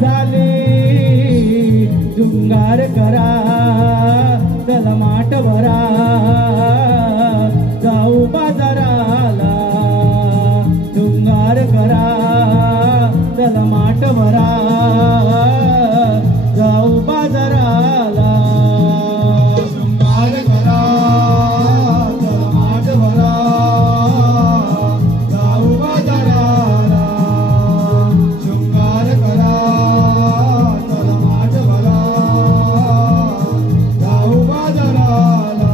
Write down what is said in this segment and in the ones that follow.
झाली शृंगार करा चला माठ भरा जाऊ बाजाराला शृंगार करा चला माठ भरा जाऊ बाजाराला शृंगार करा चला माठ भरा जाऊ बाजाराला शृंगार करा चला माठ भरा जाऊ बाजाराला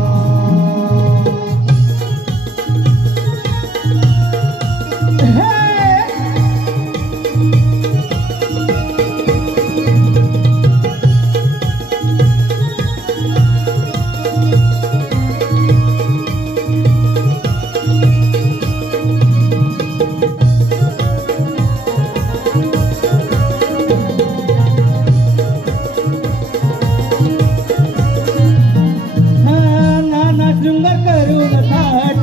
शृंगार करून थाट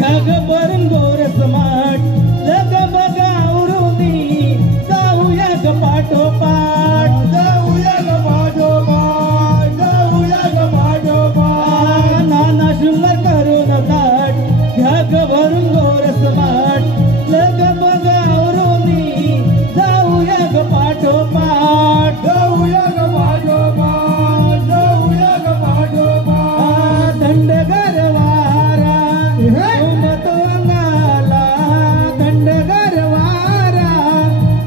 घाग भरून गोरस माठ लग बगावरुनी जाऊया ग पाठोपाठ जाऊया ग पाठोपाठ जाऊया ग पाठोपाठ नाना शृंगार करून थाट घाग भरून गोरस माठ लग बगावरुनी जाऊया ग पाठोपाठ जाऊया ग पाठोपाठ जाऊया ग पाठोपाठ थंडगार वारा झुंबतो अंगाला थंडगार वारा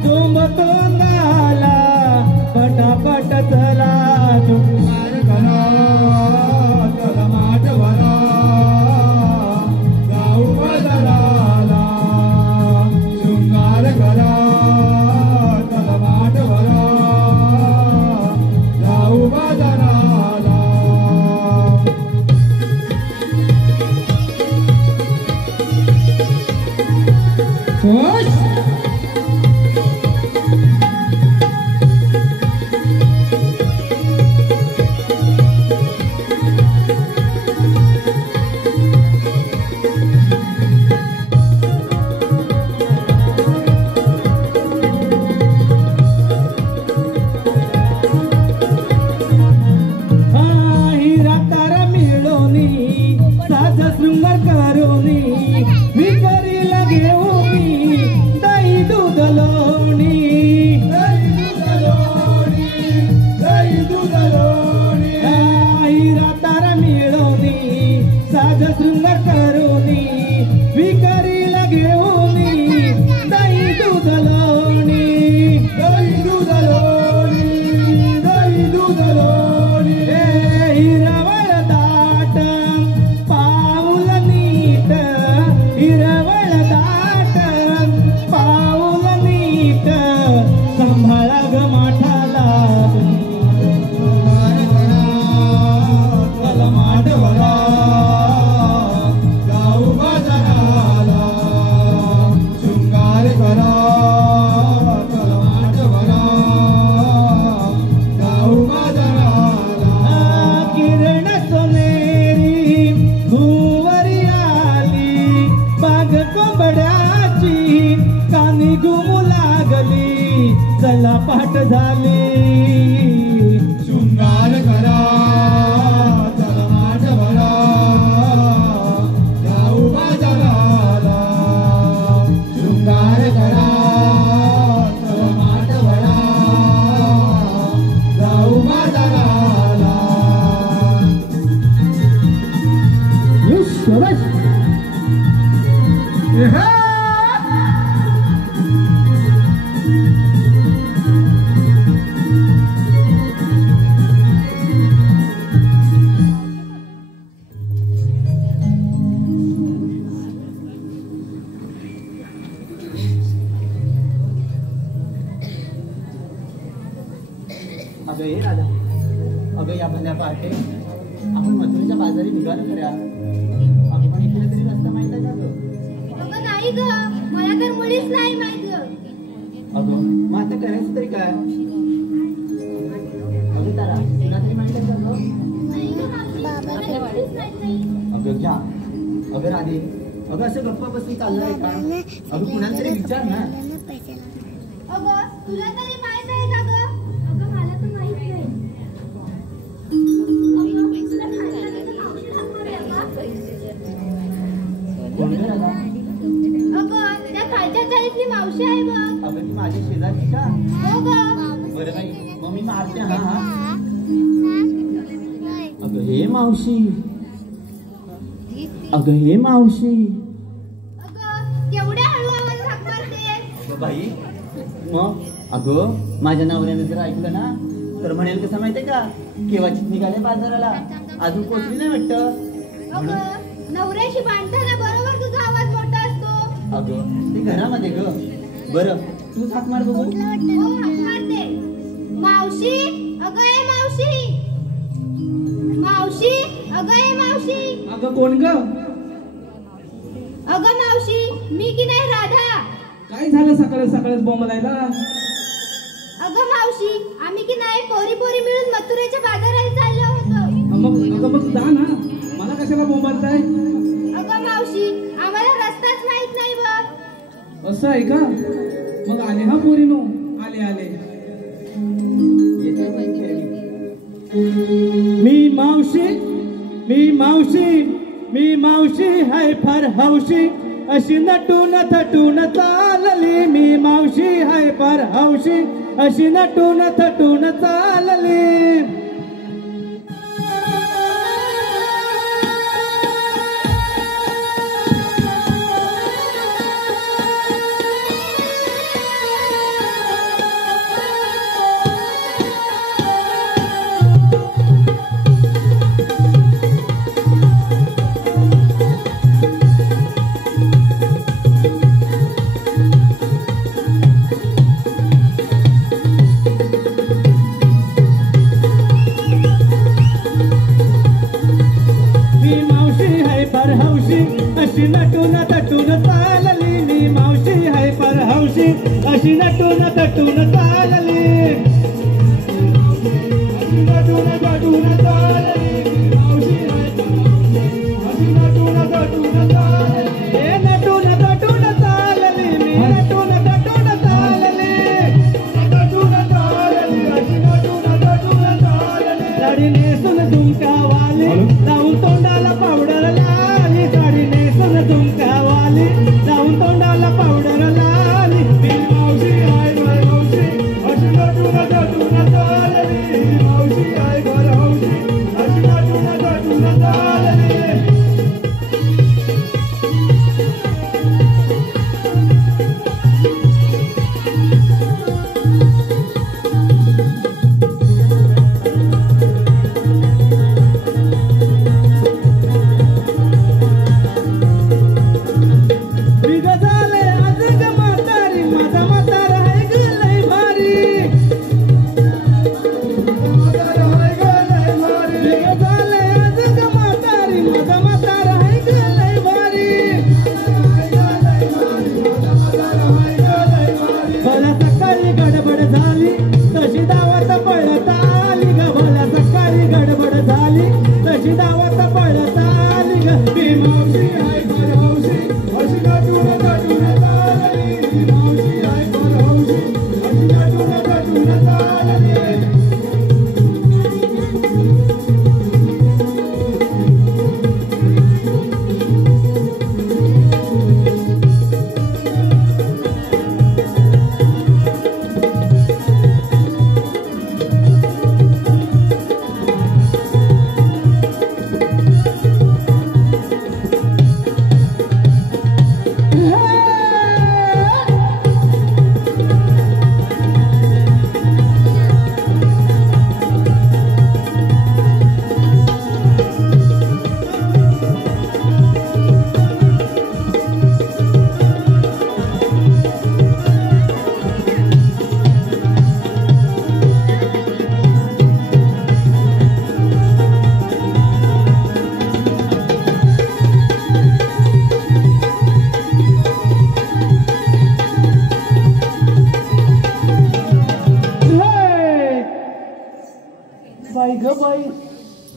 झुंबतो अंगाला पटापट चला शृंगार करा चला माठ भरा जाऊ बाजाराला शृंगार करा चला माठ भरा जाऊ बाजाराला हिरा तारा मिळवणी साज शृंगार करोनी विकरीला घेऊनी दही दूध लोणी हिरा तारा मिळवणी साज शृंगार करोनी विकरीला घेऊनी दही दूध लोणी हिरवळ दाट पाऊल नीट हिरवळ दाट पाऊल नीट सांभाळा ग माठाला चला माठ भरा जाऊ बाजाराला शृंगार करा चला माठ भरा जाऊ बाजाराला किरण सोनेरी भुवरी आली बाग कोंबड्याची कानी घुमू लागली चला पाठ झाली शृंगार करा चला माठ भरा जाऊ बाजाराला शृंगार करा चला माठ भरा जाऊ बाजाराला अगं हे राधा अगं या भल्या पहाटे आपण मथुरेच्या बाजारी निघालो खऱ्या अगं पण इकडे तरी रस्ता माहित आहे का गं? अगं नाही ग मला तर मुलीच नाही माहित ग. अगं मग आता करायचं तरी काय? अगं तारा तुला तरी माहित आहे का गं? नाही ग मावशी, मला मुलीच नाही. अगं घ्या अगं राधे अगं असं गप्पा बसून चाललंय का? अगं कुणाला तरी विचार ना. अगं तुला तरी माहित आहे का ग कोण ग राधा? अगं त्या खालच्या चाळीतली मावशी आहे बघ. अगं ती माझी शेजारची का? हो ग. बरं काही मग मी मारते. हा हा. अगं हे मावशी, अगं हे मावशी. अगं केवढ्या हळू आवाज हाक मारते. अगं बाई मग अगं माझ्या नवऱ्याने जर ऐकलं ना तर म्हणेल कसं माहितीये का, केव्हाची निघाले बाजाराला, अजून पोचली नाही वाटतं. अगं नवऱ्याशी भांडताना बरोबर तुझा आवाज मोठा असतो. अगं ते घरामध्ये ग. बरं तू हाक मार बघू. हो हाक मारते. मावशी, अगं ए मावशी, मावशी, अगं ए मावशी. अगं कोण ग? अगं मावशी, मी की नाही राधा. काय झालं सकाळी सकाळीच बोंबलायला? अगं मावशी, आम्ही की नाही पोरी पोरी मिळून मथुरेच्या बाजारात चाललो होतो. मग जा ना, मला कशाला बोंबालताय? अगं मावशी, आम्हाला रस्ताच माहित नाही बघ. असं आहे का? मग आले हा पोरीनो, आले आले. मी मावशी, मी मावशी, मी मावशी हाय फार हौशी, अशी नटून थटून चालली. मी मावशी हाय फार हौशी, अशी नटून थटून चालली. अशी नटून तटून चालली. मी मावशी हाय फार हौशी, अशी नटून तटून चालली. अशी नटून तटून चालली. मावशी हाय फार हौशी, अशी नटून तटून चालली. हे नटून तटून चालली. मी नटून तटून चालली. नटून चालली, अशी नटून तटून चालली. साडी नेसून झुमकावाली, लावून तोंडाला पावडर लाली. साडी नेसून झुमकावाली, लावून तोंडाला पावडर लाली. मी मावशी हाय फार हौशी, अशी नटून तटून चालली. मावशी हाय फार हौशी, अशी नटून तटून चालली.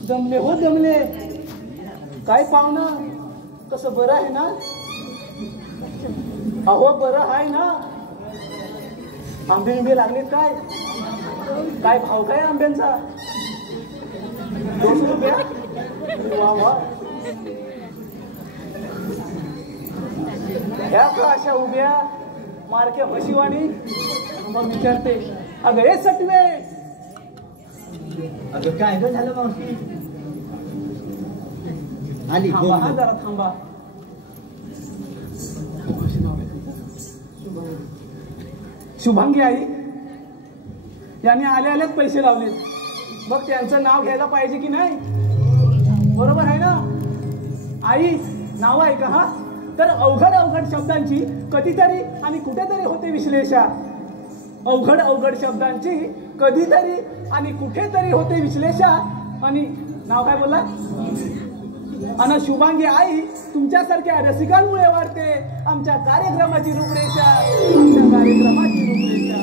जमले हो जमले. काय पाहुणा, कसं बरं आहे ना? अहो बरं आहे ना? आंबे बिंबे लागलेत काय? काय भाव काय आंब्यांचा? 200 रुपया? वा वा. ह्या का अशा उभ्या मारक्या म्हशीवाणी? मग विचारते, अगं हे सटवे. अगं काय ग झालं मावशी? आली थांबा हा जरा थांबा. शुभांगी आई यांनी आले आलेच पैसे लावले. मग त्यांचं नाव घ्यायला पाहिजे की नाही? बरोबर आहे ना आई? नाव आहे का? हा तर अवघड अवघड शब्दांची कधीतरी आणि कुठेतरी होते विश्लेषा. अवघड अवघड शब्दांची कधीतरी आणि कुठेतरी होते विश्लेषा. आणि नाव काय बोलला? आणि शुभांगी आई तुमच्यासारख्या रसिकांमुळे वाढते आमच्या कार्यक्रमाची रूपरेषा. आमच्या कार्यक्रमाची रूपरेषा.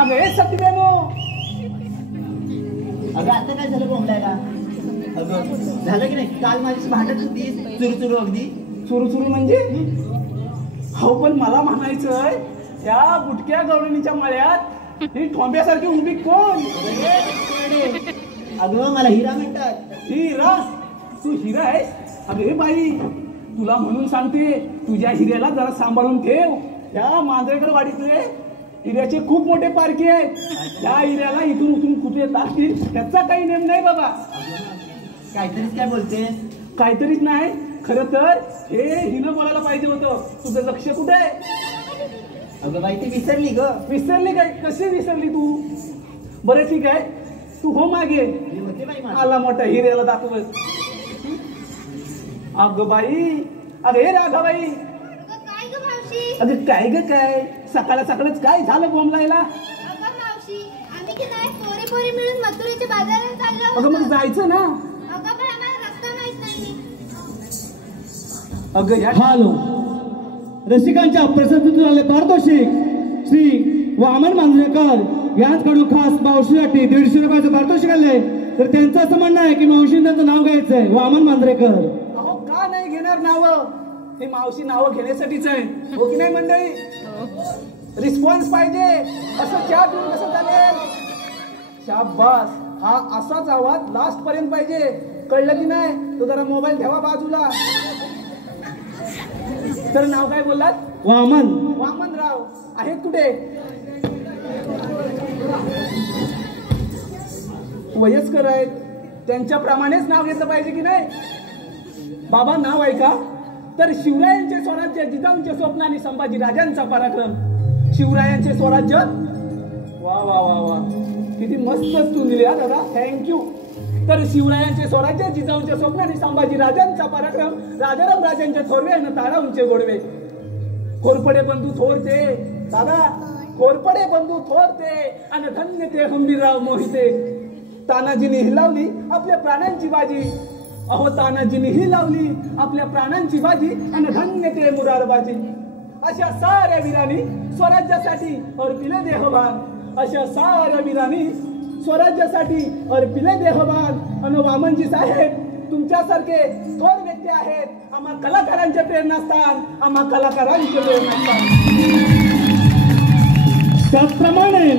अगं हे सत्यवेनो. अगं आता काय झालं बोंबलायला? अगं झालं की नाही? काल माझी भांडत होती चुरू अगदी. सुरू म्हणजे? हो पण मला म्हणायचंय त्या बुटक्या गवळणीच्या मळ्यात ही ठोंब्यासारखी उभी कोण? अगं मला हिरा म्हणतात. हिरा? तू हिरा आहेस? अगं हे बाई तुला म्हणून सांगते तुझ्या हिऱ्याला जरा सांभाळून ठेव. त्या मांजरेकर वाडीतले हिऱ्याचे खूप मोठे पारखे आहेत. त्या हिऱ्याला इथून उठून कुठे टाकतील त्याचा काही नेम नाही बाबा. काहीतरीच काय बोलते? काहीतरीच नाही. खरं तर हे हिनं बोलायला पाहिजे होतं. तुझं लक्ष कुठे आहे? अगं बाई ती विसरली ग. विसरली काय? कशी विसरली तू? बरं ठीक आहे तू हो मागे. आला मोठा हिऱ्याला दाखवत. अगं बाई. अगं हे राधाबाई. काय ग मावशी? अगं काय ग काय? सकाळ सकाळच काय झालं बोंबलायला? अगं मावशी आम्ही की नाही पोरी मिळून मथुरेच्या बाजारात चाललो. अगं मग जायचं ना. अगं पण आम्हाला रस्ता माहित नाही. अगं या हॅलो रसिकांच्या प्रसिद्ध झाले पारितोषिक श्री वामन मांजरेकर यांच्याकडून खास मावशीसाठी 150 रुपयाचं पारितोषिक आलंय. तर त्यांचं असं म्हणणं आहे की मावशीने त्यांचं नाव घ्यायचंय वामन मांजरेकर. अहो का नाही घेणार नावं? हे मावशी नावं घेण्यासाठीच आहे हो की नाही मंडळी? रिस्पॉन्स पाहिजे. असं चहा पिऊन कसं चालेल? शाबास. हा असाच आवाज लास्ट पर्यंत पाहिजे. कळलं की नाही? तो जरा मोबाईल ठेवा बाजूला. तर नाव काय बोललात? वामन. वामनराव आहेत कुठे? वयस्कर आहेत. त्यांच्याप्रमाणेच नाव घेतलं पाहिजे की नाही? बाबा नाव आहे का? तर शिवरायांचे स्वराज्य जिजाऊंचे स्वप्न आणि संभाजी राजांचा पराक्रम. शिवरायांचे स्वराज्य. वा वा वा वा किती मस्त तू लिहिले हा दादा. थँक्यू. तर शिवरायांचे स्वराज्य जिजाऊंचे स्वप्न आणि संभाजी राजांचा पराक्रम. राजाराम राजांचे थोरवे आणि तारा उंचे गोडवे. खोरपडे बंधू थोरते दादा. खोरपडे बंधू थोरते आणि धन्य ते हंबीरराव मोहिते. तानाजीने ही लावली आपल्या प्राणांची बाजी. अहो तानाजीने ही लावली आपल्या प्राणांची बाजी आणि धन्य ते मुरारबाजी. अशा साऱ्या वीरांनी स्वराज्यासाठी अर्पिले देहभान. अशा साऱ्या वीरांनी स्वराज्यासाठी अर्पिले देहभान. आणि वामनजी साहेब तुमच्यासारखे थोर व्यक्ती आहेत. आम्हा कलाकारांचे प्रेरणास्थान. आम्हा कलाकारांचे प्रेरणास्थान. त्याचप्रमाणे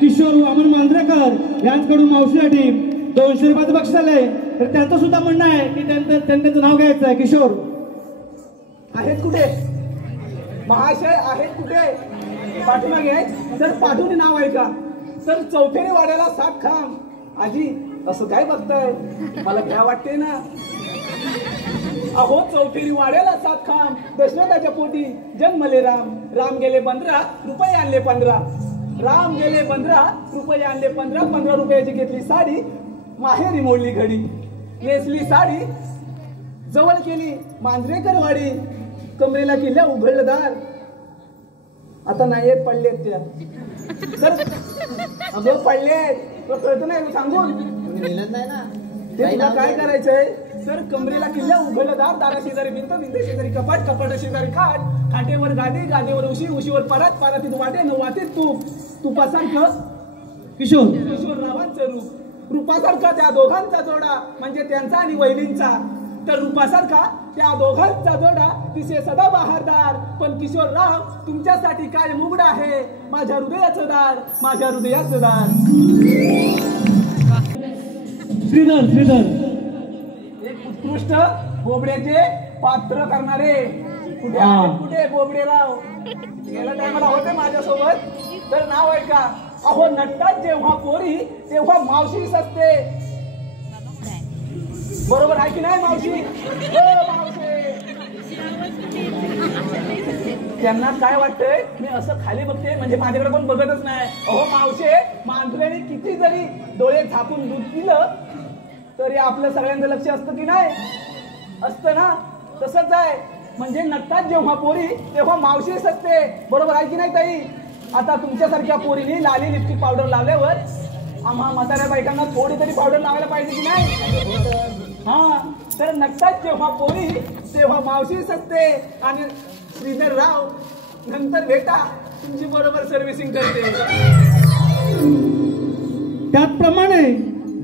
किशोर वामन मांजरेकर यांच्याकडून मावशीसाठी 200 रुपयाचं बक्षीस आलंय. तर त्यांचं सुद्धा म्हणणं आहे की त्यांचं नाव घ्यायचं आहे. किशोर आहेत कुठे? महाशय आहेत कुठे? पाठीमागे आहेत. तर पाठवून नाव आहे का? तर चौफेरी वाड्याला 7 खांब. आजी असं काय बघताय? मला भ्या वाटते ना. अहो चौफेरी वाड्याला 7 खांब. दशरथाच्या पोटी जन्मले राम. राम गेले 15 रुपये आणले 15. राम गेले 15 रुपये आणले 15. 15 रुपयाची घेतली साडी. माहेरी मोडली घडी. नेसली साडी जवळ केली मांजरेकर वाडी. कमरेला किल्ल्या उघडलं दार. आता नाही येत पडलेत त्या. तर अगं पडलेत. कळतं नाही सांगून मिळत नाही ना. ते तुला काय करायचंय? तर कमरेला किल्ल्या उघडलं दार. दारा शेजारी भिंत. भिंत शेजारी कपाट. कपाटा शेजारी खाट. खाटेवर गादी. गादीवर उशी. उशीवर परात. परातीत वाटे. न वाटेत तूप. तुपासारखं किशोर किशोररावांचं रूप. रूपासारखा त्या दोघांचा जोडा म्हणजे त्यांचा आणि वहिनींचा. तर रूपासारखा त्या दोघांचा जोडा तिचे सदा बहारदार. पण किशोरराव तुमच्यासाठी काय मुगडा आहे. माझ्या हृदयाचं दार. माझ्या हृदयाचं दार. श्रीधर एक उत्कृष्ट बोबड्याचे पात्र करणारे कुठे हा. आहेत, कुठे बोबडेराव गेल्या टायमाला होते माझ्यासोबत. तर नाव आहे का? अहो नटतात जेव्हा पोरी तेव्हा मावशीच असते. बरोबर आहे की नाही मावशी? हो मावशी. त्यांना काय वाटतंय मी असं खाली बघते म्हणजे माझ्याकडे कोण बघतच नाही. अहो मावशे, मांजरेने किती जरी डोळे झाकून दूध पिलं तरी आपलं सगळ्यांचं लक्ष असतं की नाही? असतं ना. तसंच आहे. म्हणजे नटतात जेव्हा पोरी तेव्हा मावशीच असते. बरोबर आहे की नाही ताई? आता तुमच्यासारख्या पोरीने लाली लिपस्टिक पावडर लावल्यावर आम्हा म्हाताऱ्या बायकांना थोडी तरी पावडर लावायला पाहिजे की नाही? हा. तर नटतात जेव्हा पोरी तेव्हा मावशीच असते. आणि श्रीधर राव नंतर भेटा तुमची बरोबर सर्व्हिसिंग करते. त्याचप्रमाणे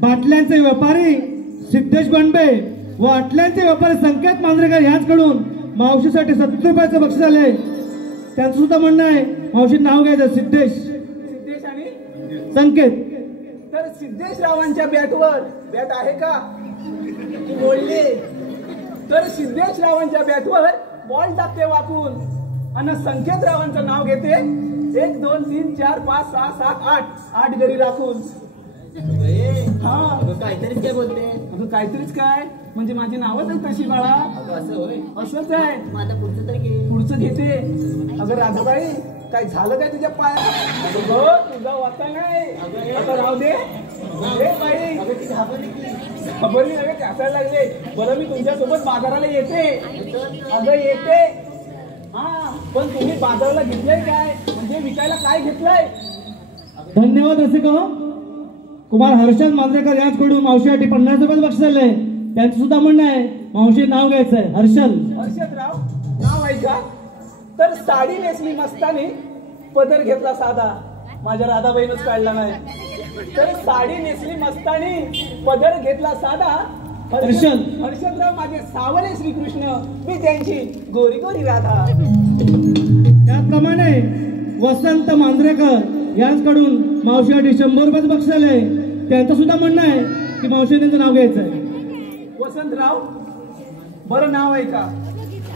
बाटल्यांचे व्यापारी सिद्धेश बनबे व आटल्यांचे व्यापारी संकेत मांजरेकर यांच्याकडून मावशीसाठी 70 रुपयाचं बक्षीस आले. त्यांचं सुद्धा म्हणणं आहे मावशी नाव घ्यायचं सिद्धेश सिद्धेश आणि संकेत. तर सिद्धेश रावांच्या बॅटवर बॅट आहे का? बोलले. तर सिद्धेश रावांच्या बॅटवर बॉल टाकते वाकून आणि संकेत रावांचं नाव घेते 1 2 3 4 5 6 7 8 घरी राखून. हा. अगं काहीतरीच काय बोलते. अगं काहीतरीच काय म्हणजे माझी नावच आहे तशी बाळा. अगं असं होय. असंच आहे. मग आता पुढचं तरी घे. पुढचं घेते. अगं राधाबाई काय झालं काय तुझ्या पायात? तुझा वाचा नाही आता राहू दे. बाई अगं ती घाबरली की. खबरली नव्हे कॅसायला लागले. बरं मी तुमच्यासोबत बाजाराला येते. अगं येते. हा. पण तुम्ही बाजाराला घेतलंय काय? म्हणजे विकायला काय घेतलंय? धन्यवाद रसिक. कुमार हर्षद मांजरेकर यांच्याकडून मावशीसाठी 50 रुपयाचं बक्षीस आलंय. त्यांचं सुद्धा म्हणणं आहे मावशी नाव घ्यायचंय हर्षदराव नाव ऐका. तर साडी नेसली मस्तानी पदर घेतला साधा. माझ्या राधाबाईनच काढला नाही. तर साडी नेसली मस्तानी पदर घेतला साधा. हर्षदराव माझे सावले श्रीकृष्ण मी त्यांची गोरी गोरी राधा. त्याचप्रमाणे वसंत मांजरेकर यांच्याकडून मावशीसाठी 100 रुपयाचं बक्षीस आलंय. त्यांचं सुद्धा म्हणणं आहे की मावशी त्यांचं नाव घ्यायचंय. वसंतराव बरं नाव आहे का?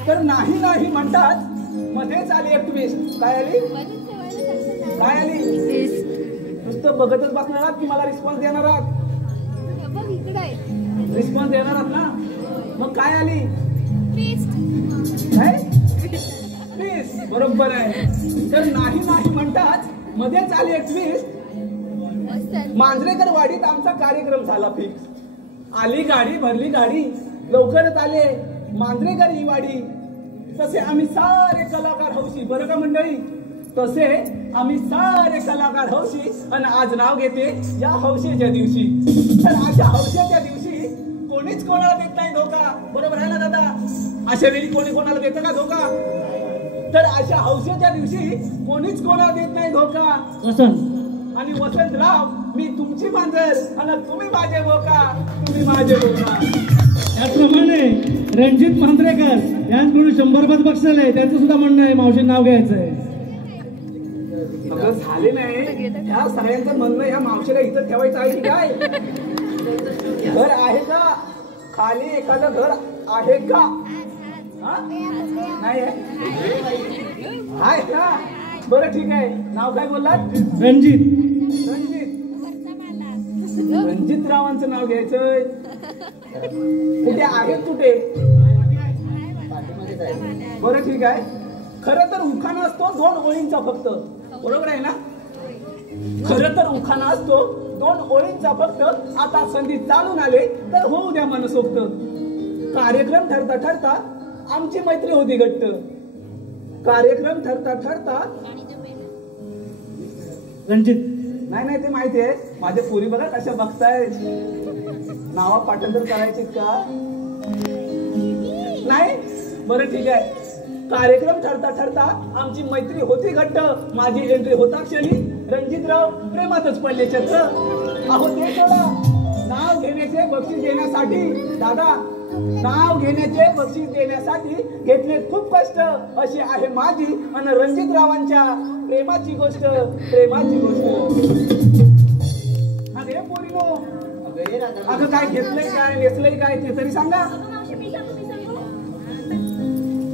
तर नाही नाही म्हणतात मध्येच आली एक ट्विस्ट. काय आली? काय आली? नुसतं बघतच बसणार आहात की मला रिस्पॉन्स देणार आहात? रिस्पॉन्स देणार आहात ना? मग काय आली? ट्विस्ट. बरोबर आहे. तर नाही नाही म्हणतात मध्येच आली एक ट्विस्ट. मांजरेकर वाडीत आमचा कार्यक्रम झाला फिक्स. आली गाडी भरली गाडी लवकरच आले मांजरेकर ही वाडी. तसे आम्ही सारे कलाकार हौशी. बरं का मंडळी? तसे आम्ही सारे कलाकार हौशी. आणि आज नाव घेते या हौशेच्या दिवशी. तर अशा हौशेच्या दिवशी कोणीच कोणाला देत नाही धोका. बरोबर आहे ना दादा? अशा वेळी कोणी कोणाला देतं का धोका? तर अशा हौशेच्या दिवशी कोणीच कोणाला देत नाही धोका. आणि वसंतराव मी तुमची मांजर आणि तुम्ही माझे बोका. तुम्ही माझे बोका. त्याचप्रमाणे रणजित मांजरेकर यांच्याकडून 100 रुपयाचं बक्षीस आलंय. त्यांचं सुद्धा म्हणणं आहे मावशी नाव घ्यायचंय. सगळं झाले नाही. ह्या सगळ्यांचं म्हणणं ह्या मावशीला इथं ठेवायचं आहे की काय? घर आहे का? खाली एखादं घर आहे का? नाही आहे का? बरं ठीक आहे. नाव काय बोललात? रणजित. रणजितरावांचं नाव घ्यायचंय. कुठे आहेत? कुठे? बरं ठीक आहे. खरं तर उखाणा असतो 2 ओळींचा फक्त. बरोबर आहे ना? खरं तर उखाणा असतो 2 ओळींचा फक्त. आता संधी चालून आले तर होऊ द्या मनसोक्त. कार्यक्रम ठरता ठरता आमची मैत्री होती घट्ट. कार्यक्रम ठरता ठरता रणजित. नाही ते माहिती आहे. माझ्या पोरी बघा कशा बघताय. नावा पाठांतर करायची का? नाही. बरं ठीक आहे. कार्यक्रम ठरता ठरता आमची मैत्री होती घट्ट. माझी एंट्री होता क्षणी रणजितराव प्रेमातच पडले छत्र. अहो ते सोडा. नाव घेण्याचे बक्षीस देण्यासाठी दादा नाव घेण्याचे बक्षीस देण्यासाठी घेतले खूप कष्ट. अशी आहे माझी आणि रणजितरावांच्या प्रेमाची गोष्ट. प्रेमाची गोष्ट. अरे पोरीनो अगं काय घेतलंय काय नेसलंय काय ते तरी सांगा.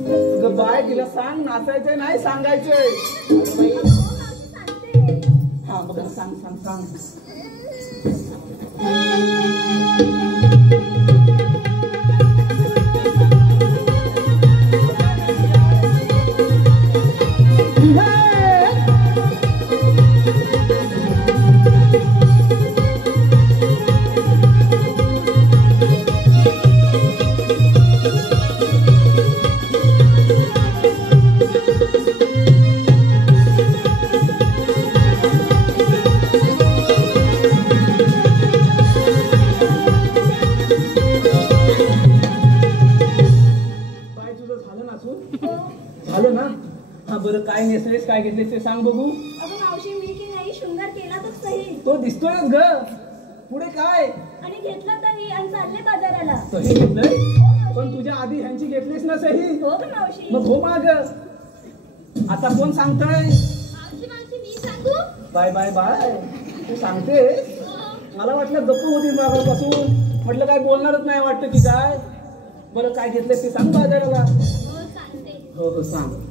अगं बाय तिला सांग नाचायचंय नाही सांगायचंय. बाई, मावशी सांगते. हा बघा सांग सांग सांग. झालं ना. हा बरं काय नेसलेस काय घेतलेस ते सांग बघू. अगं मावशी मी की नाही शृंगार केला तर सही. तो दिसतोयच ग. पुढे काय आणि घेतलं तरी आणि चालले बाजाराला. सही घेतलंय पण तुझ्या आधी ह्यांची घेतलीस ना सही. हो ग मावशी. मग हो माग. आता कोण सांगतोय. मावशी मावशी मी सांगू. बाय बाय बाय तू सांगतेस. मला वाटलं गप्प होतील मागापासून. म्हटलं काय बोलणारच नाही वाटतं की काय. बरं काय घेतलंय ते सांग बाजाराला. हो सांगते. हो हो सांग.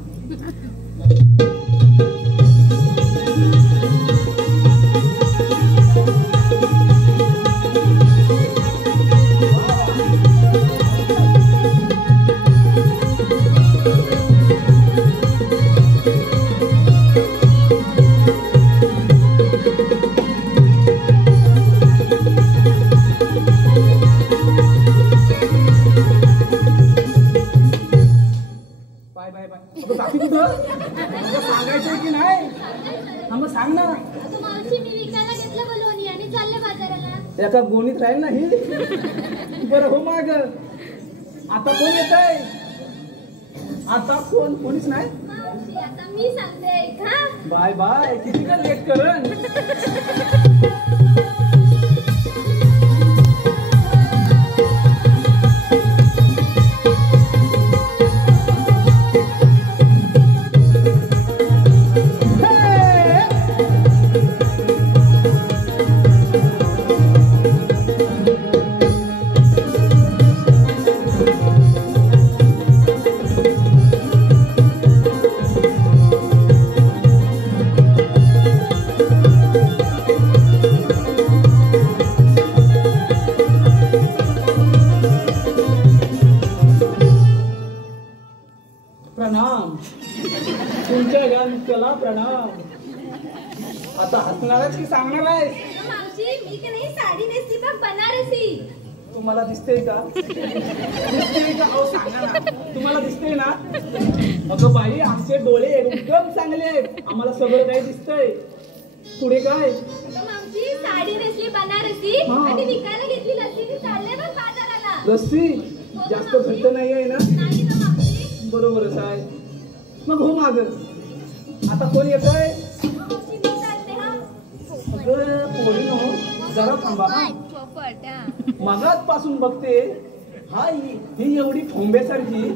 Bye bye bye. अगं बाकी कुठं तुला सांगायचंय की नाही. हा मग सांग ना. अगं मावशी मी विकायला घेतलं बलवणी आणि चालले बाजाराला. एका गोणीत राहील ना ही. बरं हो माग. आता कोण येत आहे. आता कोणीच नाही. मावशी आता मी सांगते हा. बाय बाय किती का लेट करण. प्रणाम. तुमच्या या नृत्याला प्रणाम. आता हसणारच की सांगणार आहे. अगं मावशी मी की नाही साडी नेसली पण बनारसी. तुम्हाला दिसतंय का. दिसतंय का अहो सांगा ना. तुम्हाला दिसतंय ना. अगं बाई आमचे डोळे एकदम चांगले आहेत. आम्हाला सगळं काही दिसतंय. पुढे काय. अगं मावशी साडी नेसली बनारसी हा. आणि विकायला घेतली लस्सी आणि चालले बघ बाजाराला. लस्सी जास्त घट्ट नाही आहे ना. नाही ना मावशी. बरोबरच आहे. मग हो माग. आता कोण येतोय. मावशी मी चालते हा. अगं पोरी नो जरा थांबा. चोपट हा. मगाचपासून बघते. हा ही एवढी ठोंब्यासारखी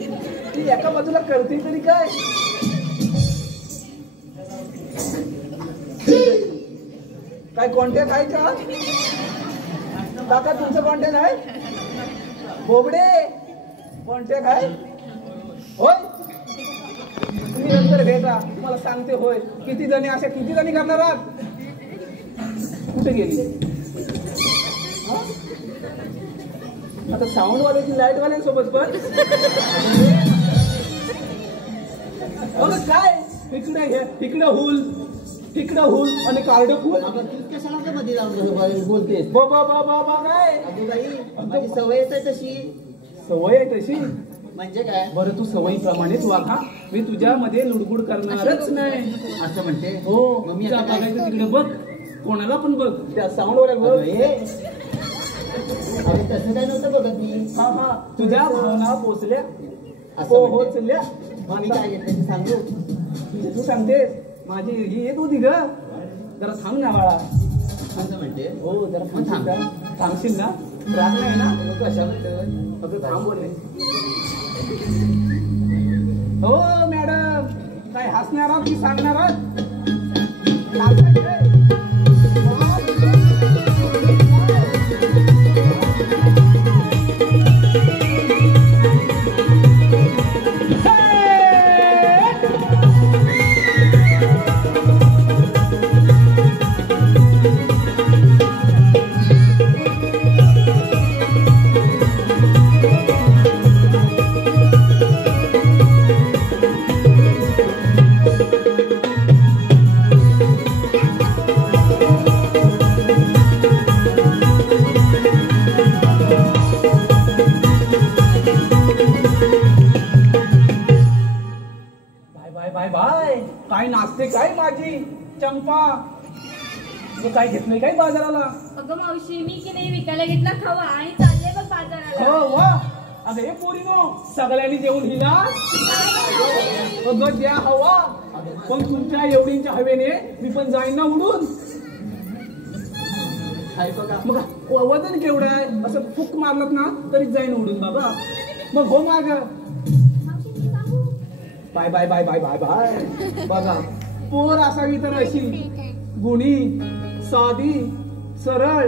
ती एका बाजूला करते तरी काय. काय कॉन्टॅक्ट आहे का. काका तुमचं कॉन्टॅक्ट आहे. बोबडे कॉन्टॅक्ट आहे. होय तुम्ही नंतर भेटा. तुम्हाला सांगते होय. किती जणी अशा किती जणी करणार आहात. कुठे गेली. आता साऊंड वाल्याची लाईट वाल्यांसोबत पण. अगं काय इकडे हुल इकडे हुल आणि कार्ड फुल. अगं तूच कशाला का मध्ये जाऊन बोलतेस. बाबा बाबा बाबा काय. अगं बाई माझी सवयच आहे तशी. सवय आहे तशी. म्हणजे काय. बरं तू सवयीप्रमाणेच वागा. मी तुझ्यामध्ये लुडबुड करणारच नाही. असं म्हणते. हो मग मी जा आता काय. बघायचं तिकडे बघ. कोणाला पण बघ. त्या साऊंड वाल्या बघ. अरे तसं काय नव्हतं बघत मी. हा हा तुझ्या भावना पोचल्या. असं हो म्हणते. पोचल्या. मग मी काय घेतलं ते सांगू. म्हणजे तू सांगतेस माझी ही येत होती ग. जरा थांब ना बाळा. असं म्हणते. हो जरा मग थांब. थांबशील ना. राग नाही ना. मग कशाबद्दल. अगं थांब बोलले. हो मॅडम काय हसणार आहात की सांगणार आहात. Hey! काय नाचते काय माझी चंपा? तू काय घेतलंय काय बाजाराला? अगं मावशी मी की नाही विकायला घेतला खवा आणि चालले बघ बाजाराला. हो वा. अगं हे पोरीनो सगळ्यांनी जेवून हिला अगं द्या हवा. पण तुमच्या एवढींच्या हवेने मी पण जाईन ना उडून. हाय बघा. मग वजन केवढं आहे? असं फुक मारलं ना तरीच जाईन उडून बाबा. मग हो माग मावशी मी सांगू? Bye bye bye bye bye bye. बघा पोर असावी तर अशी गुणी, साधी, सरळ,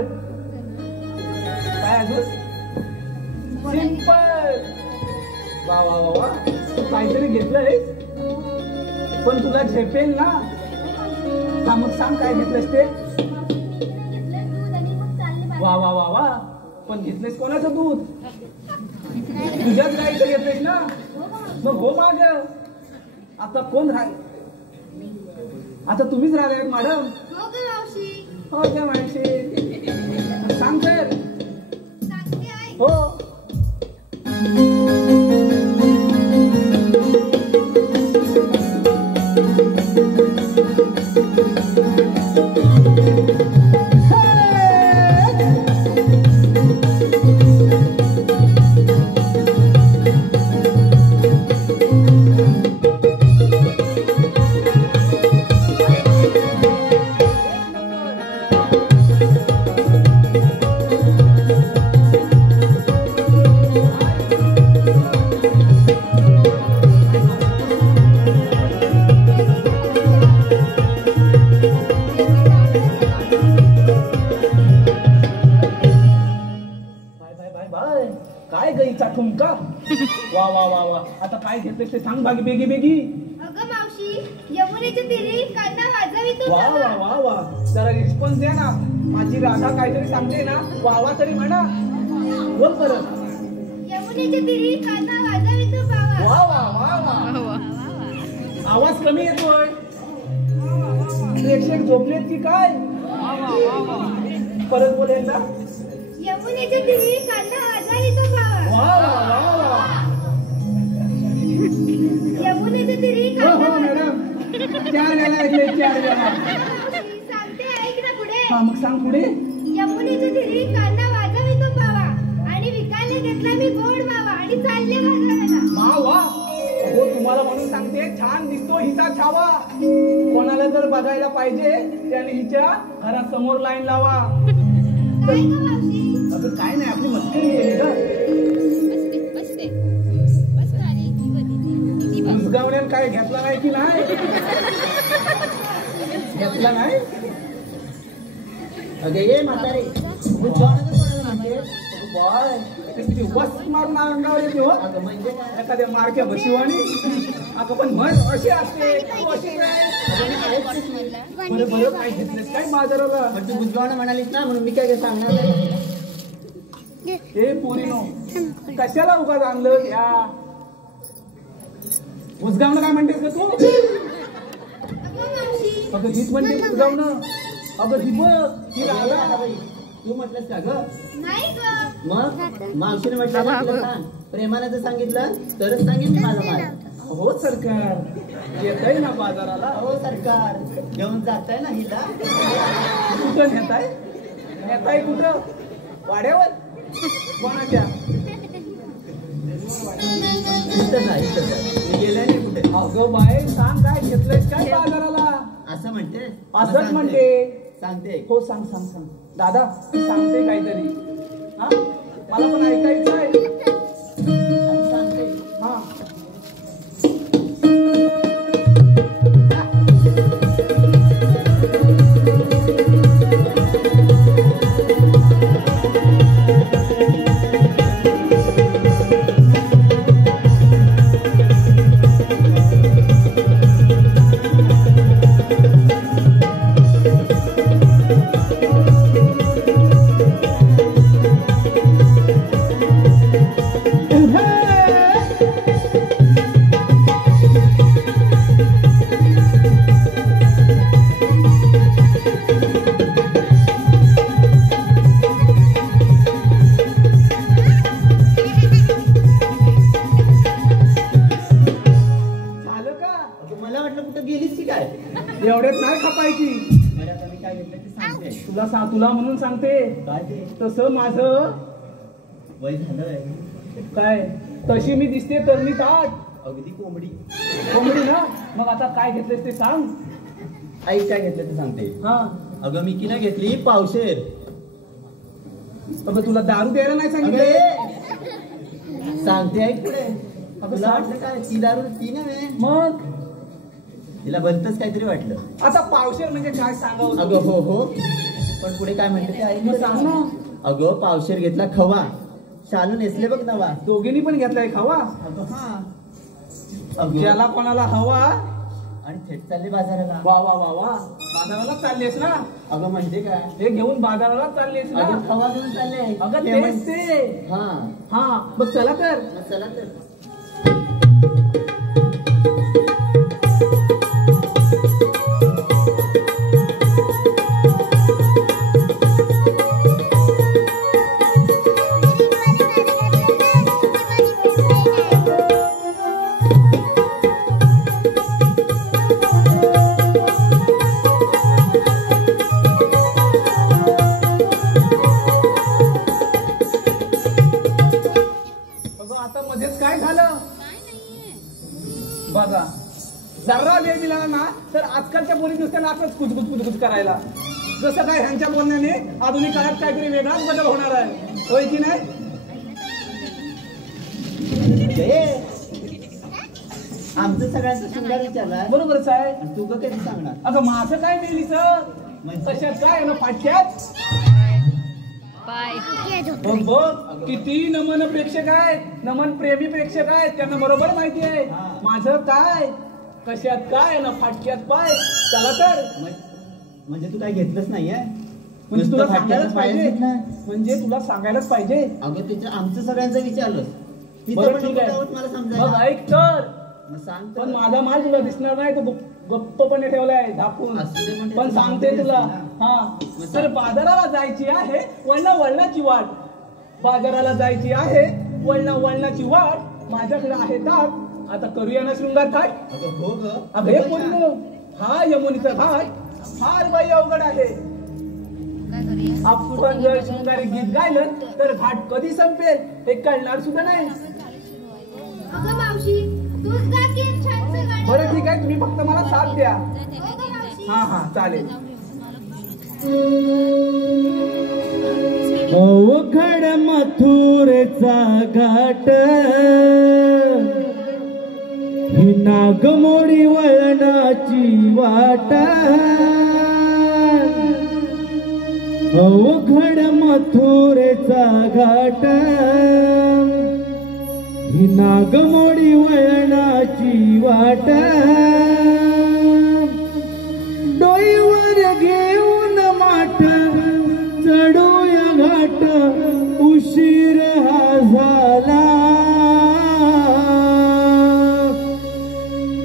काय अजून सिंपल. वा वा वा वा. तू काहीतरी घेतलंय पण तुला झेपेल ना. हा मग सांग काय घेतलंस ते. घेतलं दूध आणि मग चालले वा वा वा वा. पण घेतलेस कोणाचं दूध? तुझ्याच गाईचं घेतलेस ना. मग हो माग आता कोण राहील? आता तुम्हीच राहिले मॅडम. हो ग मावशी. हो त्या माणसे सांग तर. सांगते आहे. हो काय गईचा ठुमका. वा वा वा वा. आता काय घेतलेस ते सांग बागी बेगी बेगी. अगं मावशी यमुनेच्या तीरी कांदा वाजवी तू. वा वा वा वा. जरा रिस्पॉन्स द्या ना. माझी राधा काहीतरी सांगते ना. वा वा तरी म्हणा. बोल परत. यमुनेच्या तीरी कांदा वाजवी तू बावा. वा वा वा वा. आवाज कमी येतोय. प्रेक्षक झोपलेत की काय? परत बोल एकदा. यमुनेच्या तीरी कांदा वाजवी तू बावा. वा वा वा वा. यमुनेच्या तीरी हो कांदा हो मॅडम. 4 वेळा ऐकले 4 वेळा. मावशी, सांगते ऐक ना पुढे. हा मग सांग पुढे. यमुनेच्या तीरी कांदा वाजवी तू बावा आणि विकायला घेतला मी गोड बावा आणि चालले बाजाराला. वा वा. हो तुम्हाला म्हणून सांगते छान दिसतो हिचा छावा. कोणाला जर बघायला पाहिजे त्याने हिच्या घरासमोर लाईन लावा. काय ग मावशी? असं काय नाही आपली मस्करी केली का? उजगावण्यात काय घेतला नाही की नाही? घेतला नाही. अगं ये म्हातारे. बुजगावण्याचं कोणाला म्हणते? बाय किती वस्त मारून अंगावर येते हो. अगं म्हणजे काय? एखाद्या मारक्या बशिवानी. अगं पण म्हण अशी असते तू अशी काय? बरं बरं काय घेतलेस काय बाजाराला? पण तू बुजगावणं म्हणालीस ना म्हणून मी काय सांगणार नाही. हे पोरीनो कशाला उगाच आणलं या उजगावणं काय म्हणतेस का तू? अगं मावशी अगं हीच म्हणते उजगावणं. अगं ही बघ ही राधा. बाई, तू म्हटलंस का ग? नाही ग. मग मावशीने म्हटलं ना तुला सांग. प्रेमानं जर सांगितलं तरच सांगेन मी माझं माल. हो सरकार येतय ना बाजाराला. हो सरकार घेऊन जाताय ना हिला. कुठं नेताय? नेताय कुठं? वाड्यावर कोणाच्या? इथं नाही मी गेल्या नाही कुठे. अगं बाय सांग काय घेतलंयस काय बाजाराला? असं म्हणते. असंच म्हणते. सांगते. हो सांग सांग सांग. दादा ती सांगते काहीतरी. हा मला पण ऐकायचं आहे. सांगते. हा एवढ्यात नाही खपायची. बरं आता मी काय घेतलं ते सांगते. तुला म्हणून सांगते. काय ते तसं माझं वय झालंय. काय तशी मी दिसते तर मी ताट अगदी कोंबडी. कोंबडी ना. मग आता काय घेतलेस ते सांग. आई काय घेतलं ते सांगते. हा अगं मी किना घेतली पावशेर. अगं तुला दारू द्यायला नाही सांगितलं. अगं सांगते ऐक पुढे. अगं तुला सांग. वाटलं काय ती दारू ती नव्हे. मग तिला भलतच काहीतरी वाटलं. आता पावशेर म्हणजे काय सांगावं. अगं हो हो पण पुढे काय म्हणते ते आई मग सांग ना. अगं पावशेर घेतला खवा. शालू नेसले बघ नवा. दोघींनी पण घेतलाय खावा. अगं हा. अगं ज्याला कोणाला हवा. आणि थेट चालले बाजाराला. वा वा वा वा. बाजाराला चाललेस ना. अगं म्हणजे काय. हे घेऊन बाजाराला चाललेस ना. अगं खवा घेऊन चालले. अगं ते तेच ते. हा हा मग चला तर. मग चला तर. आता मध्येच काय झालं बघा. जरा वेळ मिळाला ना तर आजकालच्या मुली नुसत्या नाचच कुजकुज कुजकुज करायला. जसं काय ह्यांच्या बोलण्याने आधुनिक काळात काहीतरी वेगळाच बदल होणार आहे. होय की नाही. आमचं सगळ्यांचा शृंगार विचारला. बरोबरच आहे. आणि तू कधी सांगणार. अगं माझं काय मेलीच कशात काय ना पाठ्यात. बघ बघ किती नमन प्रेक्षक आहेत. नमन प्रेमी प्रेक्षक आहेत. त्यांना बरोबर माहिती आहे माझं काय कशात काय ना फाटक्यात पाय. चला तर. म्हणजे तू काय घेतलंच नाहीये. म्हणजे तुला नुसतं सांगायलाच फाटक्याचं पाहिजे. घेतलं. म्हणजे तुला सांगायलाच पाहिजे. अगं त्याच्या आमचं सगळ्यांचं विचारलं. बरं ठीक आहे. मला मग समजायला. ऐक तर. मग सांग तर. पण माझा माल तुला दिसणार नाही. तो गप्पपणे ठेवलाय दाखवून. असू दे पण ते पण सांगते सांगते तुला. ना. हा तर बाजाराला जायची आहे वळणाची वाट. बाजाराला जायची आहे वळणाची वाट. माझ्याकडे आहे ताट. आता करूया ना शृंगार थाट. अगं हो ग. अगं हे बोललो. हा यमुनीचा घाट फार बाई अवघड आहे. आपण जर शृंगारी गीत गायलं तर घाट कधी संपेल हे कळणार सुद्धा नाही. अगं मावशी तूच गा की एक छानसं गाणं. बरं ठीक आहे. तुम्ही फक्त मला साथ द्या. हो गं मावशी. हा हा चालेल. अवघड मथुरेचा घाट ही नागमोडी वळणाची वाट. अवघड मथुरेचा घाट ही नागमोडी वळणाची वाट. डोईवर घेऊन माठ चढूया घाट उशीर हा झाला.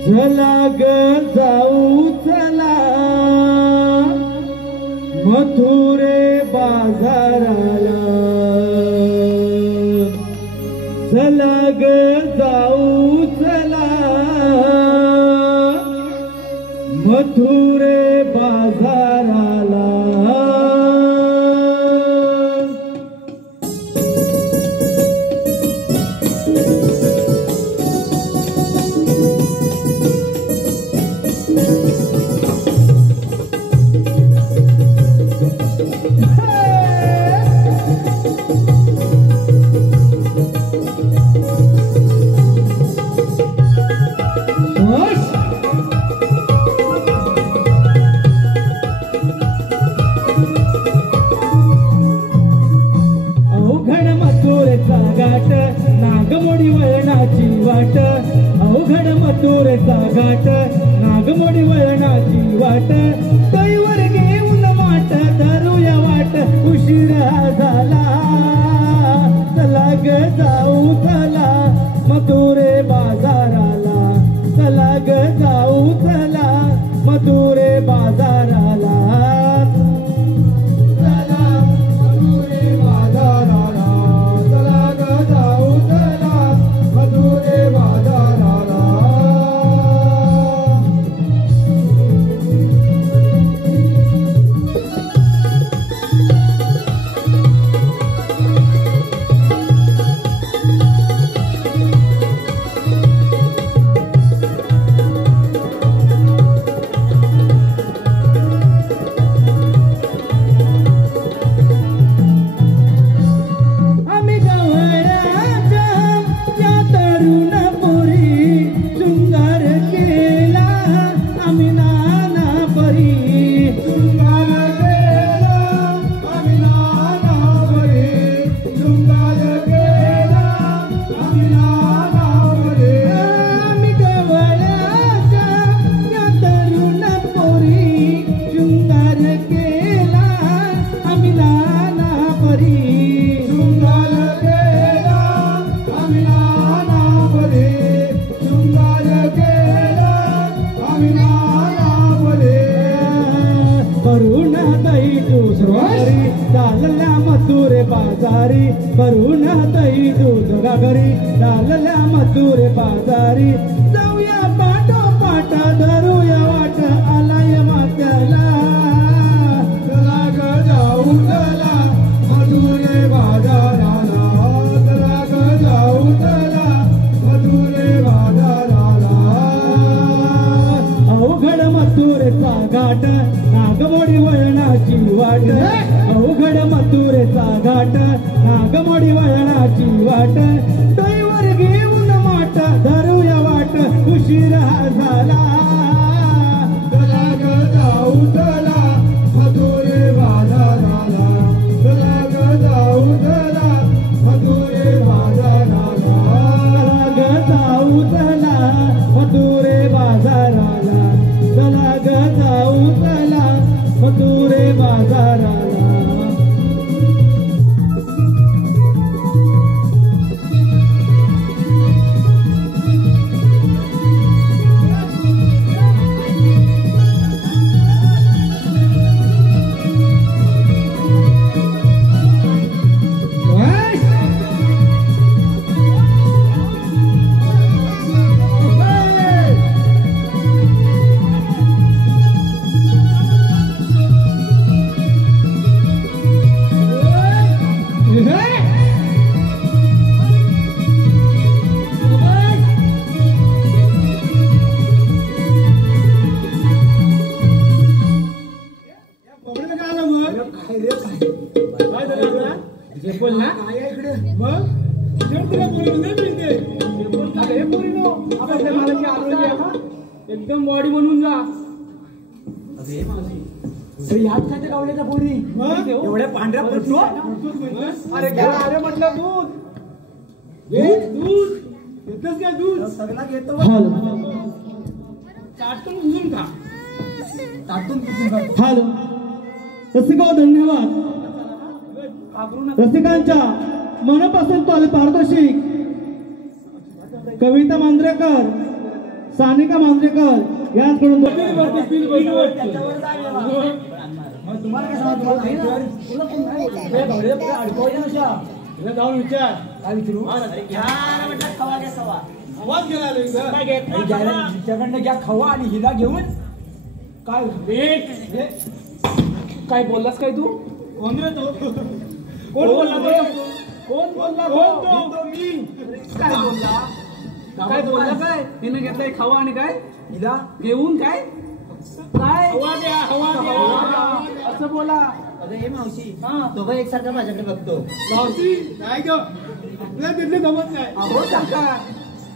चला ग जाऊ चला मथुरे बाजाराला. चला ग जाऊ चला मथुरे बाजाराला. नानामध्ये शृंगार केला आम्ही नानामध्ये करून दही दुसरी चालल्या मथुरे बाजारी करून दही दुसरी चालल्या मथुरे बाजारी जाऊया पाठ धरूया वाट आलाय मात्याला चला ग जाऊ चला मधुरे बाजाराला चला ग जाऊ चला मधुरे बाजाराला अवघड मथुरेचा घाट नागमोडी वळणाची वाट अवघड मथुरेचा घाट नागमोडी वळणाची वाट डोईवर घेऊन माट धरूया वाट उशीर झाला चला ग जाऊ चला मधुरे बाजाराला चला ग जाऊ चला मधुरे बाजाराला ग जाऊ चला मथुरे बाजाराला चला ग जाऊ चला मथुरे बाजाराला एकदम बॉडी बनवून जा याद काय ते गावल्याच्या पोरी एवढ्या पांढऱ्या पडतो अरे अरे म्हटलं दूध दूध घेतलंच काय दूध सगळा घेतो चाटून पुसून खा हॅलो रसिका धन्यवाद रसिकांच्या मनापासून तो आले पारितोषिक कविता मांजरेकर सानिका मांजरेकर यांकडून जाऊन विचार काय विचारू घ्या खवा आणि हिला घेऊन काय काय बोललास काय तू कोण रे तो कोण बोलला कोण बोलला मी काय बोलला काय बोलला काय तिने घेतलंय खावा आणि काय हिला घेऊन काय काय हवा द्या असं बोला अगं हे मावशी दोघं एकसारखा माझ्याकडे बघतो मावशी काय ग आपल्या तिथले जमत नाही अहो काका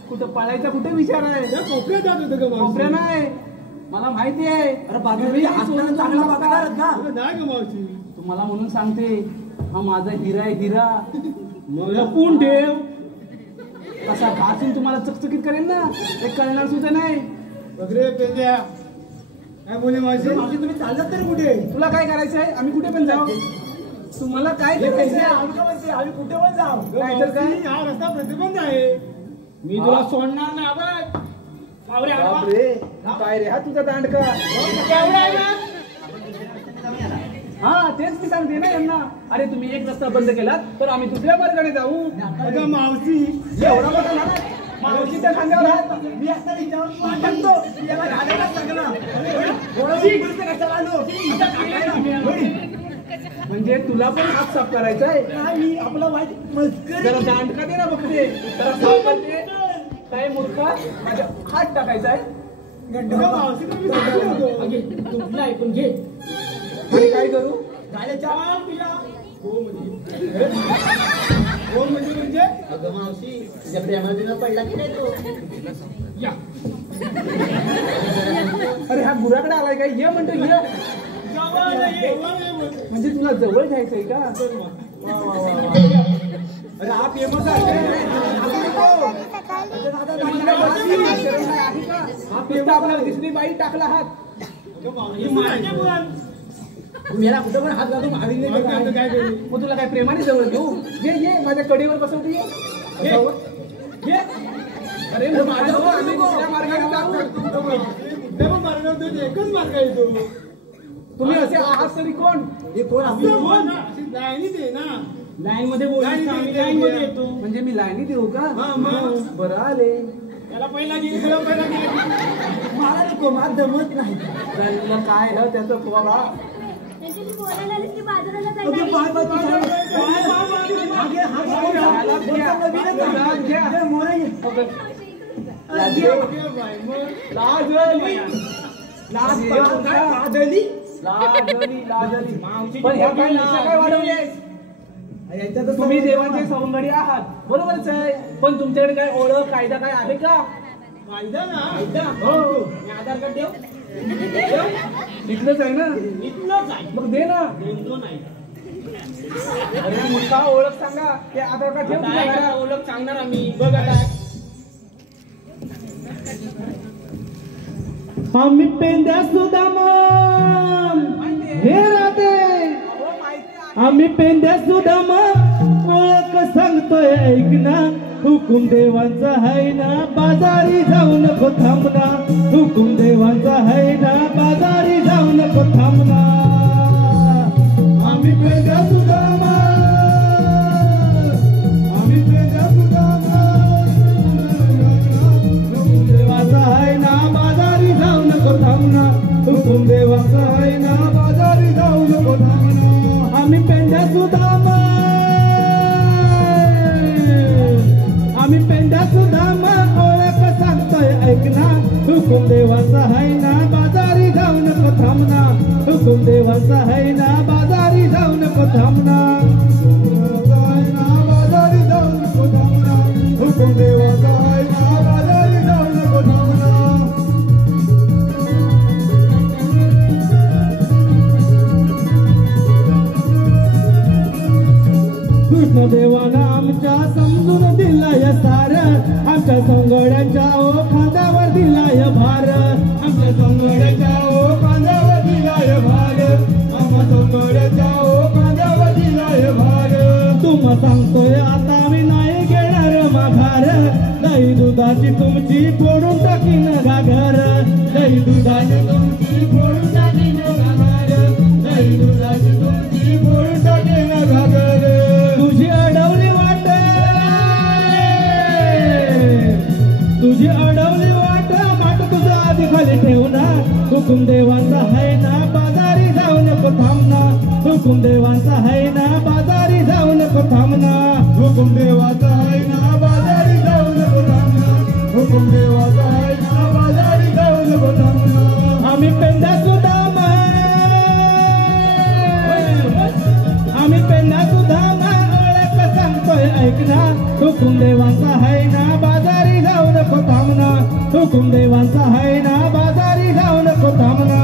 कुठं पळायचा कुठे विचार आहे कोपऱ्यात जात होतं ग कोपऱ्या नाही मला माहिती आहे अरे बाजूला असताना चांगला बघणार ना नाही ग मावशी तुम्हाला म्हणून सांगते हा माझा हिरा आहे हिरा लपून ठेव कसा भासून तुम्हाला चकचकीत करेन ना ते कळणार सुद्धा नाही बघरे पेंद्या काय बोले मावशी मावशी तुम्ही चालत तरी कुठे तुला काय करायचंय आम्ही कुठे पण जाऊ तुम्हाला काय करायचंय आम्ही कुठे पण जाऊ काय तर काय हा रस्ता प्रतिबंध आहे मी तुला सोडणार ना बापरे काय रे हा तुझा दांडका हा तेच मी सांगते ना यांना अरे तुम्ही एक रस्ता बंद केलात तर आम्ही दुसऱ्या मार्गाने जाऊ अगं मावशी एवढा मोठा ना मावशीच्या खांद्यावर हात मी असता हिच्यावर टाकतो याला घालायला सांगलं म्हणजे तुला पण हात साफ करायचा आहे आपला वाईट जरा दांडका दे ना बघते जरा साफ करते काय मूर्खा माझ्या हात टाकायचा आहे मावशी तुला ऐकून घे आणि काय करू कोण म्हणजे अगं मावशी तुझ्या प्रेमाला पडला की नाही तो या अरे हा गुराकडे आलाय काय ये म्हणतो ये म्हणजे तुला जवळ घ्यायचंय का अरे हा फेमस आपल्याला दिसली बाई टाकला हात मेला कुठं पण हात घालून मारी काय करू मग तुला काय प्रेमाने जवळ घेऊ ये ये माझ्या कडेवर बसवते अरे आम्ही दुसऱ्या मार्गाने जाऊ. एकच मार्ग आहे तो. तुम्ही असे आहात तरी कोण? हे कोण असं? लाईनीत आहे ना. लाईन मध्ये बोलायचं आम्ही लाईन मध्ये येतो. म्हणजे मी लाईनीत येऊ का? हा, मग. बरं आले. त्याला पहिला घे, त्याला पहिला घे. मला नको, मला जमत नाही. झालं काय ह त्याचं तुम्हाला? त्यांच्याशी बोलायला आलीस की बाजूला अगं, जायला. Bye, bye, bye, bye, bye. हा घे, हा घे. हातात घ्या. हातात घ्या. ए, मोरे घे. घे बाई, मग. लाजली. लाज पाहून काय लाजली? लाजली. पण ह्या काय नशा काय वाढवलेस? याच्यातच तुम्ही देवाचे सौंदर्य आहात, बरोबरच आहे. पण तुमच्याकडे काय ओळख कायदा काय आहे का? कायदा ना. हो. मी आधार कार्ड देऊ. इथलंच आहे ना? इथलंच आहे. मग दे ना. दोन आहे. अरे मुद्दा ओळख सांगा. ते आधार कार्ड ठेव तुझ्या घरात. ओळख सांगणार आम्ही. बघ आता. आम्ही पेंद्या सुदामा हे राधे, हो, माहिती आहे. आम्ही पेंद्या सुदामा ओळख सांगतोय ऐक ना. हुकुम देवांचा है ना, बाजारी जाऊ नको थांबना. हुकुम देवांचा है ना, बाजारी जाऊ नको थांबना. आम्ही पेंद्या सुदामा, आम्ही पेंद्या सुदामा, हुकुम देवाचा है ना, बाजारी जाऊ नको थांबना. हुकुम देवाचा है ना, बाजारी जाऊ नको थांबना. आम्ही पेंद्या सुदामा, आम्ही पेंद्या सुदामा ओळख सांगतोय ऐक ना. हुकुम देवाचा है ना, बाजारी जाऊ नको थांबना. हुकुम देवाचा है ना, बाजारी जाऊ नको थांबना. बाजारी जाऊ नको थांबना. हुकुम देवाचा है ना, बाजारी जाऊ नको थांबना. कृष्ण देवानं आमच्या समजून दिलाय सार. आमच्या संगड्यांच्या ओ खांद्यावर दिलाय भार. आमच्या संगड्यांच्या ओ खांद्यावर दिलाय भार. आम्हा संगड्यांच्या ओ खांद्यावर दिलाय भार. तुम्हा सांगतोय आता मी नाही घेणार माघार. दही दुधाची तुमची फोडून टाकीन घागर. दही दुधाची तुमची फोडून टाकीन घागर. दही दुधाची तुमची फोडून टाकीन घागर. तुझी अडवली वाट, तुझी अडवली वाट, माट तुझं आधी खाली ठेव ना. हुकुम देवांचा है ना, बाजारी जाऊ नको थांबना. हुकुम देवांचा है ना, बाजारी जाऊ नको थांबना. हुकुम देवाचा है ना, बाजारी जाऊ नको थांबना. हुकुम देवाचा है ना, बाजारी जाऊ नको थांबना. आम्ही पेंद्या सुदामा, आम्ही पेंद्या सुदामा ओळख सांगतोय ऐक ना. हुकुम देवांचा है ना, बाजारी जाऊ नको थांबना. हुकुम देवांचा है ना, बाजारी जाऊ नको थांबना.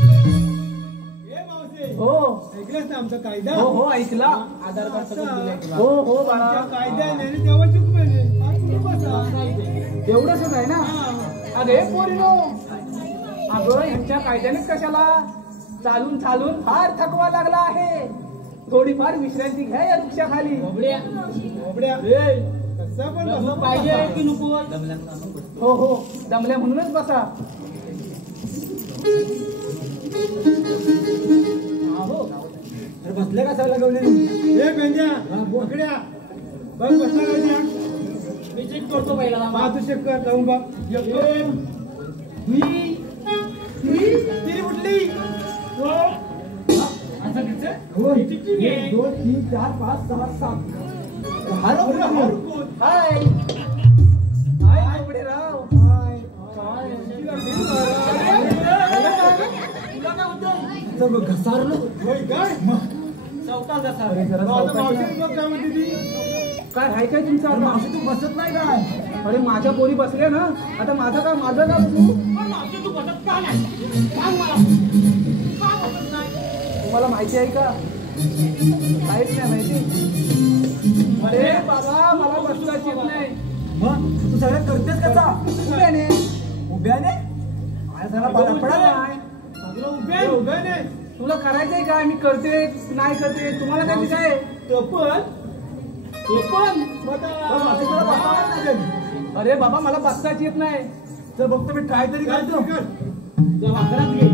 ए मावशी. हो ऐकलंस ना आमचा कायदा? हो हो ऐकला. आधार कार्ड सगळं दिलंय तुला. हो हो बाळा. आमच्या कायद्याने आणि देवाची हुकमाने. आज तू बसा. एवढंच आहे ना? अरे पोरीनो, अगं यांच्या कायद्यानेच कशाला? चालून चालून फार थकवा लागला आहे. थोडीफार विश्रांती घ्या या वृक्षाखाली. बोबड्या. कसं पण बसा. पाहिजे की नको? हो हो दमल्या म्हणूनच बसा. अरे बसले का सगळं गवले? ए बेंद्या, बोकड्या. बघ बसला का त्या? मी चेक करतो पहिला. हा, तू चेक कर, जाऊन बघ. एक, दुई, तिरी उठली. हो. असं घ्यायचं? हो. किती घे? 1, 2, 3, 4, 5, 6, 7. हाय. हाय हाय बोबडेराव. घसारलो. होय काय? चौथा कसा? आता मावशी बघ काय म्हणते ती. काय आहे काय तुमचं आता? मावशी तू बसत नाही काय? अरे माझ्या पोरी बसल्या ना, आता माझं का तू? तुम्हाला माहिती आहे का? काहीच नाही माहिती. अरे बाबा मला बसता येत नाही. मग तू सगळं करतेस कसा उभ्याने उभ्याने अरे सगळा बारा पडा काय सगळं उभ्याने तुला करायचंय काय मी करते नाही करते तुम्हाला काय काय अरे बाबा मला बसताच येत नाही तर बघतो मी ट्राय तरी करतो वाकडात घे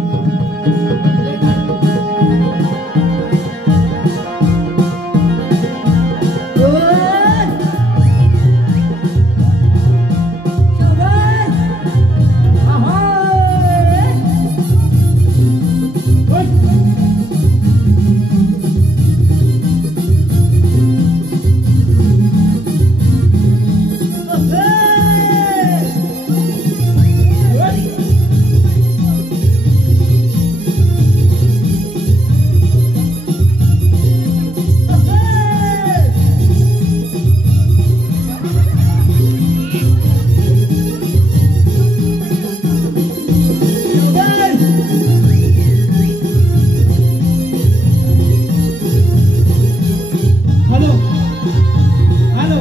हॅलो हॅलो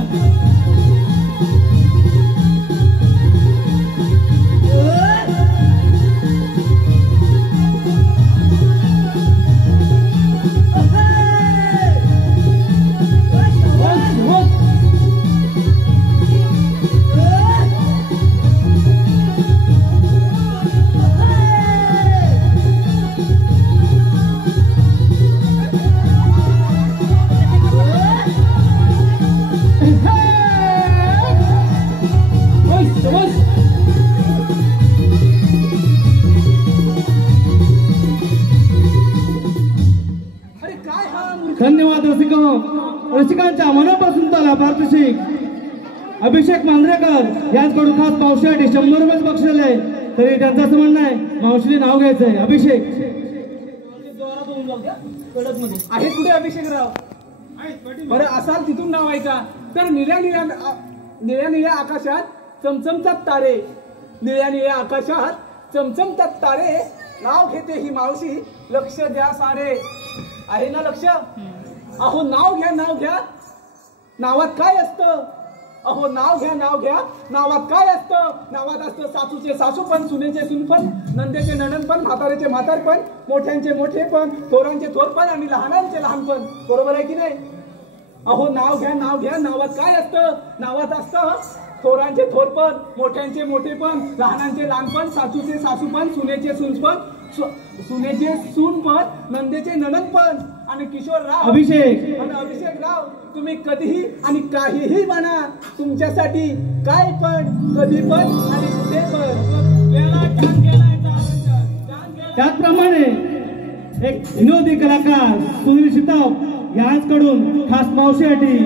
अरे काय हा धन्यवाद रसिकांच्या मनापासून त्याला पारितोषिक अभिषेक मांजरेकर यांच्याकडून खास पावसासाठी 100 रुपये बक्षीस आहे. तरी त्यांचं असं म्हणणं आहे मावशीने नाव घ्यायचंय. अभिषेक आहे कुठे अभिषेकराव बरं असाल तिथून नाव आहे का तर निळ्या निळ्या निळ्या निळ्या आकाशात चमचमतात तारे निळ्या निळ्या आकाशात चमचमतात तारे नाव घेते ही मावशी लक्ष द्या सारे आहे ना लक्ष अहो नाव घ्या नावात काय असतं अहो नाव घ्या नावात काय असतं नावात असतं सासूचे सासूपण सुनेचे सुनपण नंदेचे नणंदपण म्हातारेचे म्हातारपण मोठ्यांचे मोठेपण थोरांचे थोरपण आणि लहानांचे लहानपण बरोबर आहे की नाही अहो नाव घ्या नावात काय असतं नावात असतं थोरांचे थोरपण मोठ्यांचे मोठेपण लहानांचे लहानपण सासूचे सासूपण सुनेचे सुनेचे सूनपण नंदेचे नणंदपण आणि किशोरराव अभिषेकराव तुम्ही कधीही आणि काहीही म्हणा तुमच्यासाठी काय पण कधी पण आणि कुठे पण त्याचप्रमाणे एक विनोदी कलाकार सुनील शिताप यांच्याकडून खास मावशीसाठी